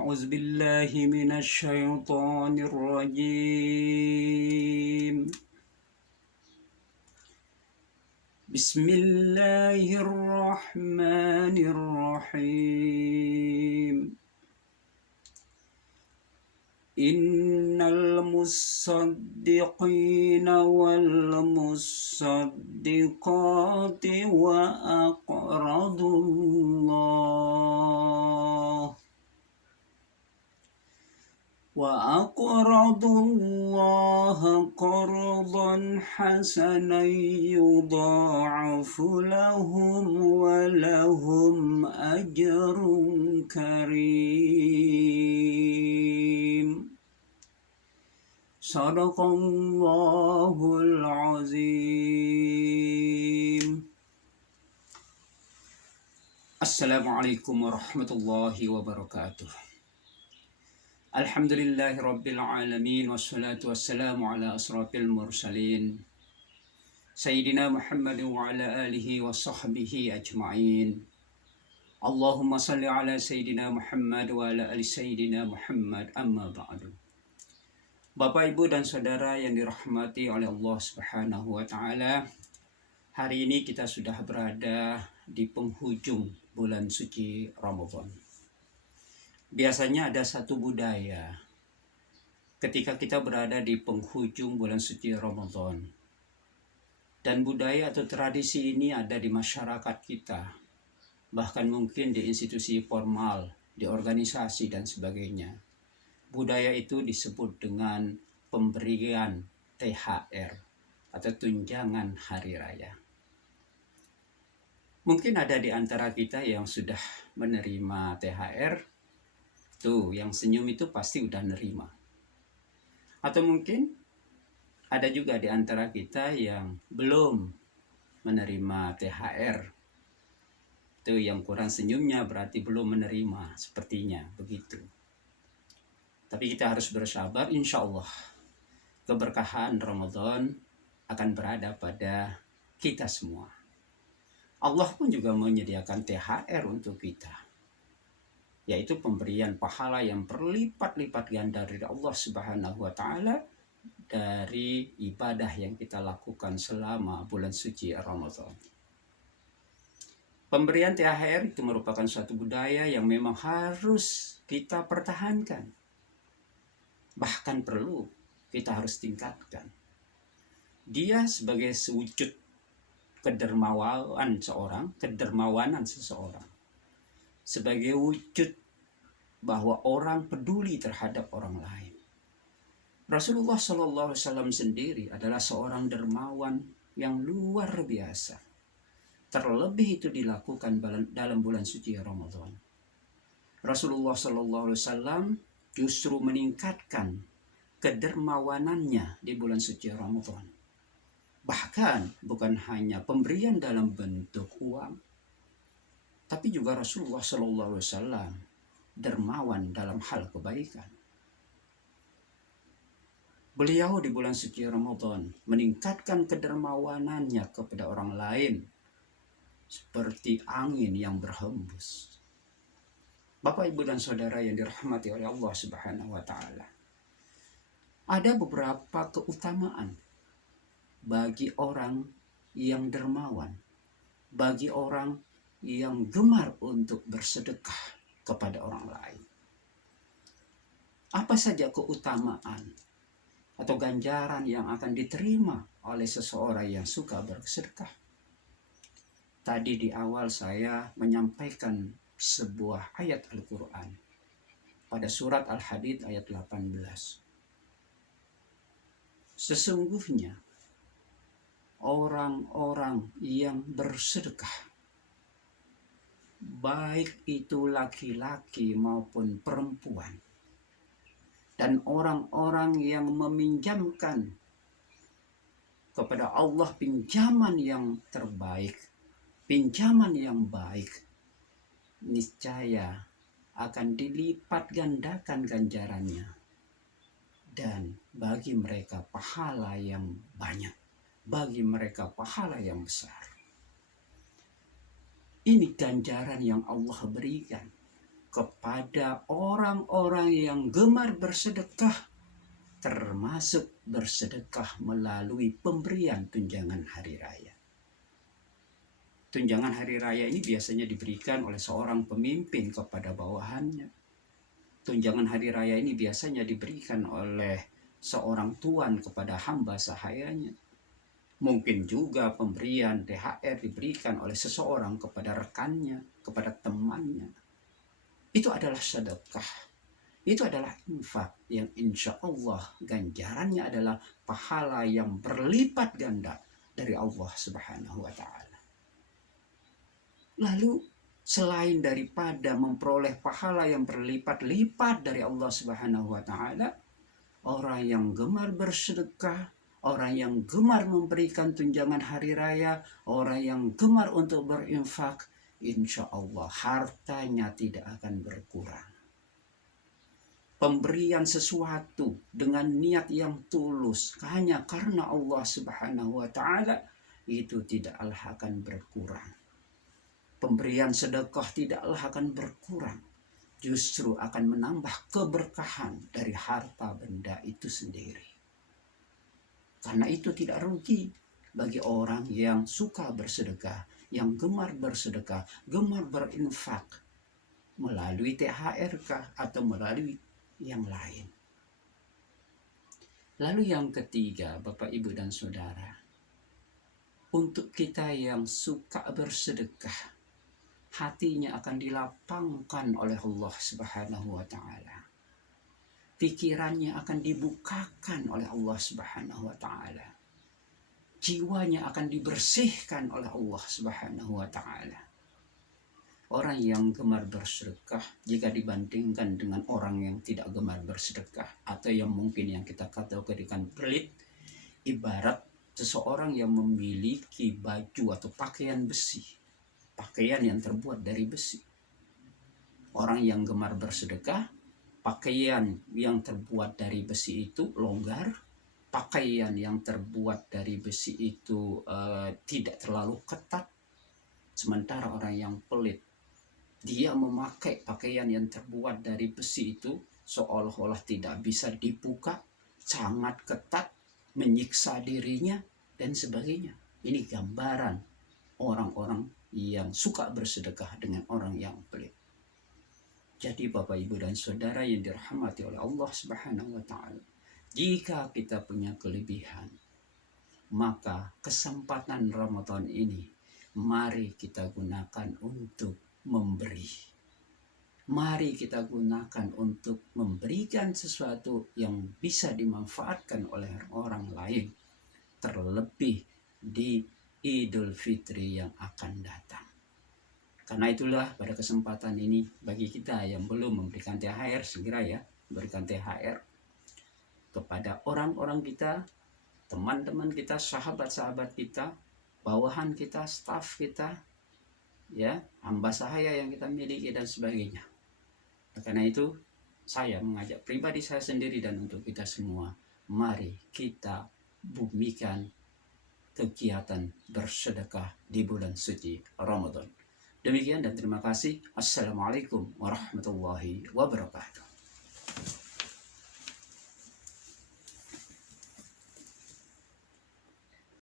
أعوذ بالله من الشيطان الرجيم. بسم الله الرحمن الرحيم. إن المصدقين والمصدقات وأقرضوا الله قرضا حسنا يضاعف لهم ولهم أجر كريم. صدق الله العظيم. Assalamualaikum warahmatullahi wabarakatuh. Alhamdulillahi rabbil alamin, wassalatu wassalamu ala asrafil mursalin Sayyidina Muhammad wa ala alihi wa sahbihi ajma'in. Allahumma salli ala Sayyidina Muhammad wa ala ali Sayyidina Muhammad, amma ba'du. Bapak, Ibu, dan Saudara yang dirahmati oleh Allah Subhanahu wa ta'ala, hari ini kita sudah berada di penghujung bulan suci Ramadan. Biasanya ada satu budaya ketika kita berada di penghujung bulan suci Ramadan. Dan budaya atau tradisi ini ada di masyarakat kita, bahkan mungkin di institusi formal, di organisasi dan sebagainya. Budaya itu disebut dengan pemberian THR atau tunjangan hari raya. Mungkin ada di antara kita yang sudah menerima THR. Tuh, yang senyum itu pasti udah nerima. Atau mungkin ada juga di antara kita yang belum menerima THR. Tuh, yang kurang senyumnya berarti belum menerima, sepertinya begitu. Tapi kita harus bersabar, insya Allah keberkahan Ramadan akan berada pada kita semua. Allah pun juga menyediakan THR untuk kita, yaitu pemberian pahala yang berlipat-lipat ganda dari Allah Subhanahu wa ta'ala dari ibadah yang kita lakukan selama bulan suci Ramadan. Pemberian THR itu merupakan suatu budaya yang memang harus kita pertahankan. Bahkan perlu kita harus tingkatkan. Dia sebagai sewujud kedermawanan seseorang. Sebagai wujud bahwa orang peduli terhadap orang lain. Rasulullah SAW sendiri adalah seorang dermawan yang luar biasa. Terlebih itu dilakukan dalam bulan suci Ramadan. Rasulullah SAW justru meningkatkan kedermawanannya di bulan suci Ramadan. Bahkan bukan hanya pemberian dalam bentuk uang, tapi juga Rasulullah SAW dermawan dalam hal kebaikan. Beliau di bulan suci Ramadan meningkatkan kedermawanannya kepada orang lain seperti angin yang berhembus. Bapak, Ibu, dan Saudara yang dirahmati oleh Allah Subhanahu wa ta'ala, ada beberapa keutamaan bagi orang yang dermawan, bagi orang yang gemar untuk bersedekah kepada orang lain. Apa saja keutamaan atau ganjaran yang akan diterima oleh seseorang yang suka bersedekah? Tadi di awal saya menyampaikan sebuah ayat Al-Quran pada surat Al-Hadid ayat 18. Sesungguhnya orang-orang yang bersedekah, baik itu laki-laki maupun perempuan, dan orang-orang yang meminjamkan kepada Allah pinjaman yang terbaik, pinjaman yang baik, niscaya akan dilipat gandakan ganjarannya, dan bagi mereka pahala yang banyak, bagi mereka pahala yang besar. Ini ganjaran yang Allah berikan kepada orang-orang yang gemar bersedekah, termasuk bersedekah melalui pemberian tunjangan hari raya. Tunjangan hari raya ini biasanya diberikan oleh seorang pemimpin kepada bawahannya. Tunjangan hari raya ini biasanya diberikan oleh seorang tuan kepada hamba sahayanya. Mungkin juga pemberian THR diberikan oleh seseorang kepada rekannya, kepada temannya. Itu adalah sedekah. Itu adalah infak yang insya Allah ganjarannya adalah pahala yang berlipat ganda dari Allah Subhanahu wa Ta'ala. Lalu selain daripada memperoleh pahala yang berlipat-lipat dari Allah Subhanahu wa Ta'ala, orang yang gemar bersedekah, orang yang gemar memberikan tunjangan hari raya, orang yang gemar untuk berinfak, insya Allah hartanya tidak akan berkurang. Pemberian sesuatu dengan niat yang tulus hanya karena Allah Subhanahu wa Ta'ala itu tidaklah akan berkurang. Pemberian sedekah tidaklah akan berkurang, justru akan menambah keberkahan dari harta benda itu sendiri. Karena itu tidak rugi bagi orang yang suka bersedekah, yang gemar bersedekah, gemar berinfak melalui THR kah atau melalui yang lain. Lalu yang ketiga, Bapak, Ibu, dan Saudara, untuk kita yang suka bersedekah, hatinya akan dilapangkan oleh Allah Subhanahu wa Ta'ala. Pikirannya akan dibukakan oleh Allah Subhanahu wa Ta'ala. Jiwanya akan dibersihkan oleh Allah Subhanahu wa Ta'ala. Orang yang gemar bersedekah jika dibandingkan dengan orang yang tidak gemar bersedekah, atau yang mungkin yang kita kategorikan pelit, ibarat seseorang yang memiliki baju atau pakaian besi, pakaian yang terbuat dari besi. Orang yang gemar bersedekah, pakaian yang terbuat dari besi itu longgar, pakaian yang terbuat dari besi itu tidak terlalu ketat. Sementara orang yang pelit, dia memakai pakaian yang terbuat dari besi itu seolah-olah tidak bisa dibuka, sangat ketat, menyiksa dirinya, dan sebagainya. Ini gambaran orang-orang yang suka bersedekah dengan orang yang pelit. Jadi Bapak, Ibu, dan Saudara yang dirahmati oleh Allah Subhanahu wa Ta'ala, jika kita punya kelebihan, maka kesempatan Ramadan ini mari kita gunakan untuk memberi. Mari kita gunakan untuk memberikan sesuatu yang bisa dimanfaatkan oleh orang lain, terlebih di Idul Fitri yang akan datang. Karena itulah pada kesempatan ini bagi kita yang belum memberikan THR, segera ya berikan THR kepada orang-orang kita, teman-teman kita, sahabat-sahabat kita, bawahan kita, staf kita, ya, hamba sahaya yang kita miliki dan sebagainya. Karena itu saya mengajak pribadi saya sendiri dan untuk kita semua, mari kita bumikan kegiatan bersedekah di bulan suci Ramadan. Demikian dan terima kasih. Assalamualaikum warahmatullahi wabarakatuh.